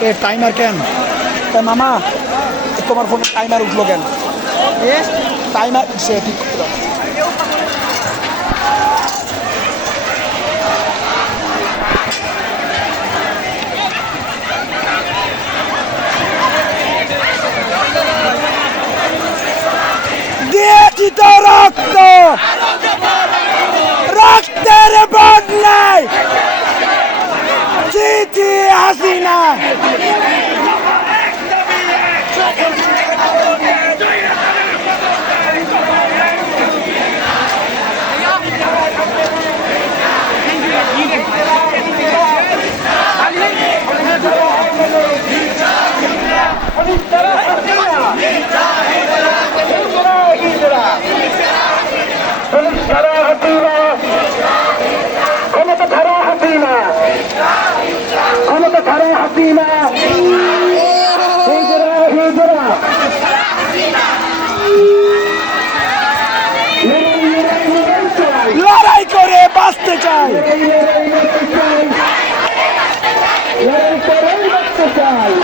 এ timer কেন? তা মামা তোমার ফোনে টাইমার উঠল কেন? টাইমার সে ঠিক। দাও। দিয়েছি রক্ত! রক্তের বদলায়! চিঠি হাসিনা ছাড়া হাসিনা ক্ষমতা ছাড়া হাসিনা ছাড়া হাসিনা। হিজরা হিজরা লড়াই করে বাঁচতে চাই।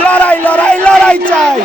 লড়াই লড়াই লড়াই চাই।